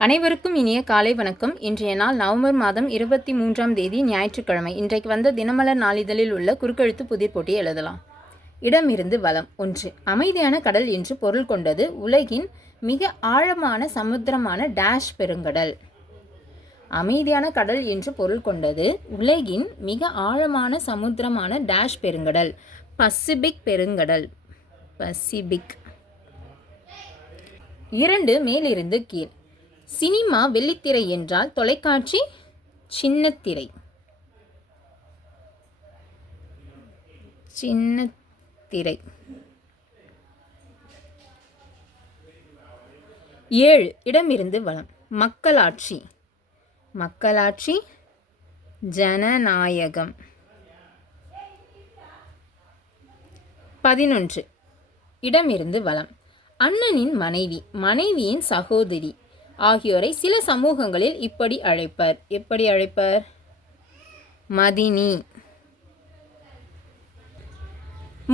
அனைவருக்கும் இனிய காலை வணக்கம். இன்றைய நாள் நவம்பர் மாதம் 23ஆம் தேதி ஞாயிற்றுக்கிழமை. இன்றைக்கு வந்த தினமலர் நாளிதழில் உள்ள குறுக்கெழுத்து புதிர் போட்டியை எழுதலாம். இடமிருந்து வலம். 1. அமைதியான கடல் என்று பொருள் கொண்டது உலகின் மிக ஆழமான சமுத்திரமான டேஷ் பெருங்கடல். அமைதியான கடல் என்று பொருள் கொண்டது உலகின் மிக ஆழமான சமுத்திரமான டேஷ் பெருங்கடல். பசிபிக் பெருங்கடல். பசிபிக். 2. மேலிருந்து கீழ். சினிமா வெள்ளித்திரை என்றால் தொலைக்காட்சி சின்னத்திரை. சின்னத்திரை. 7. இடமிருந்து வலம். மக்களாட்சி. மக்களாட்சி ஜனநாயகம். 11. இடமிருந்து வலம். அண்ணனின் மனைவி, மனைவியின் சகோதரி ஆகியோரை சில சமூகங்களில் இப்படி அழைப்பர். எப்படி அழைப்பர்? மதினி.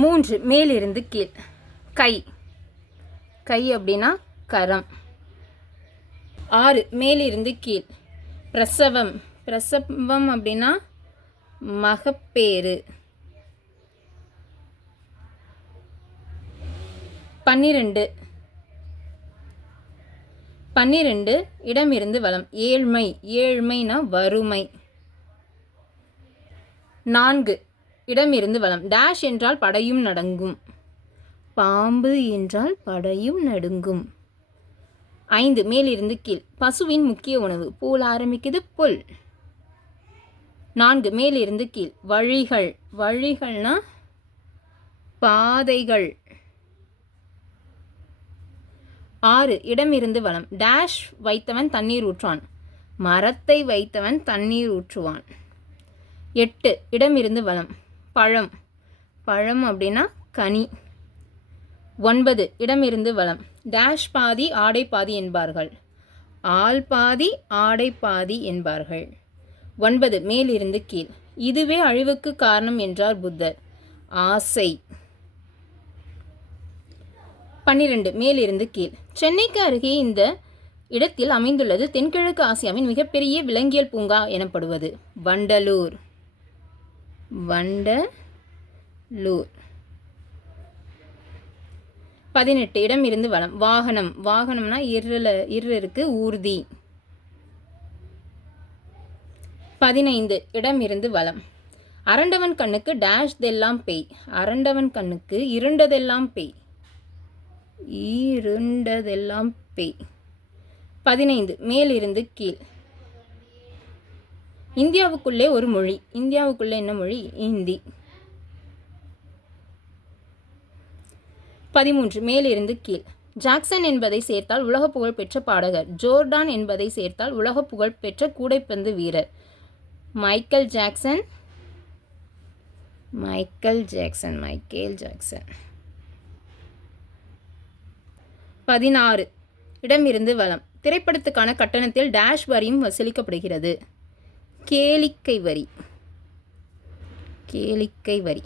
3. மேலிருந்து கீழ். கை. கை அப்படின்னா கரம். 6. மேலிருந்து கீழ். பிரசவம். பிரசவம் அப்படின்னா மகப்பேறு. 12. இடமிருந்து வலம். ஏழ்மை. ஏழ்மைனா வறுமை. 4. இடமிருந்து வலம். டேஷ் என்றால் படையும் நடுங்கும். பாம்பு என்றால் படையும் நடுங்கும். 5. மேலிருந்து கீழ். பசுவின் முக்கிய உணவு. பூல் ஆரம்பிக்குது புல். 4. மேலிருந்து கீழ். வழிகள். வழிகள்னா பாதைகள். 6. இடமிருந்து வலம். டேஷ் வைத்தவன் தண்ணீர் ஊற்றுவான். மரத்தை வைத்தவன் தண்ணீர் ஊற்றுவான். 8. இடமிருந்து வலம். பழம். பழம் அப்படின்னா கனி. 9. இடமிருந்து வலம். டேஷ் பாதி ஆடை பாதி என்பார்கள். ஆள் பாதி ஆடை பாதி என்பார்கள். 9. மேலிருந்து கீழ். இதுவே அழிவுக்கு காரணம் என்றார் புத்தர். ஆசை. 12. மேலிருந்து கீழ். சென்னைக்கு அருகே இந்த இடத்தில் அமைந்துள்ளது தென்கிழக்கு ஆசியாவின் மிகப்பெரிய விலங்கியல் பூங்கா எனப்படுவது. வண்டலூர். வண்டலூர். 18. இடமிருந்து வலம். வாகனம். வாகனம்னா இருக்கு ஊர்தி. 15. இடமிருந்து வலம். அரண்டவன் கண்ணுக்கு டேஷ் தெல்லாம் பேய். அரண்டவன் கண்ணுக்கு இருண்டதெல்லாம் பேய். இருண்டதெல்லாம் பேய். 15. மேலிருந்து கீழ். இந்தியாவுக்குள்ளே ஒரு மொழி. இந்தியாவுக்குள்ளே என்ன மொழி? இந்தி. 13. மேலிருந்து கீழ். ஜாக்சன் என்பதை சேர்த்தால் உலக புகழ் பெற்ற பாடகர். ஜோர்டான் என்பதை சேர்த்தால் உலக புகழ் பெற்ற கூடைப்பந்து வீரர். Michael Jackson. Michael Jackson. Michael Jackson. 16. இடமிருந்து வலம். திரைப்படத்துக்கான கட்டணத்தில் டேஷ் வரியும் வசூலிக்கப்படுகிறது. கேளிக்கை வரி. கேளிக்கை வரி.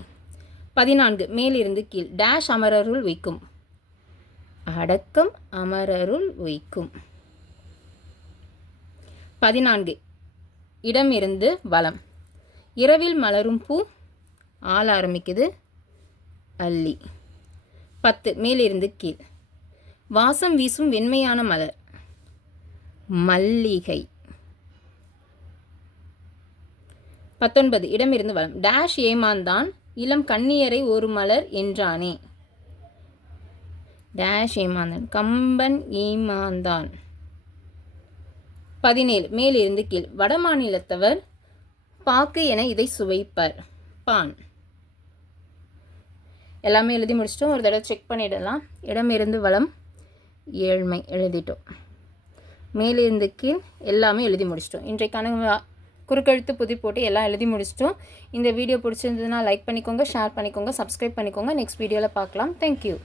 14. மேலிருந்து கீழ். டேஷ் அமரருள் வைக்கும். அடக்கம் அமரருள் வைக்கும். 14. இடமிருந்து வலம். இரவில் மலரும் பூ. ஆள் ஆரம்பிக்குது அல்லி. 10. மேலிருந்து கீழ். வாசம் வீசும் வெண்மையான மலர். மல்லிகை. 19. இடமிருந்து வலம். டேஷ் ஏமாந்தான் இளம் கண்ணியரை ஒரு மலர் என்றானே. டேஷ் ஏமாந்தான். கம்பன் ஏமாந்தான். 17. மேலிருந்து கீழ். வடமாநிலத்தவர் பாக்கு என இதை சுவைப்பர். பான். எல்லாமே எழுதி முடிச்சிட்டோம். ஒரு தடவை செக் பண்ணிடலாம். இடமிருந்து வலம். ஏழ்மை எழுதிட்டோம். மேலிருந்து கீழ் எல்லாமே எழுதி முடிச்சிட்டோம். இன்றைக்கான குறுக்கெழுத்து புதிர் போட்டு எல்லாம் எழுதி முடிச்சிட்டோம். இந்த வீடியோ பிடிச்சிருந்ததுன்னா லைக் பண்ணிக்கோங்க, ஷேர் பண்ணிக்கோங்க, சப்ஸ்கிரைப் பண்ணிக்கோங்க. நெக்ஸ்ட் வீடியோவில் பார்க்கலாம். தேங்க்யூ.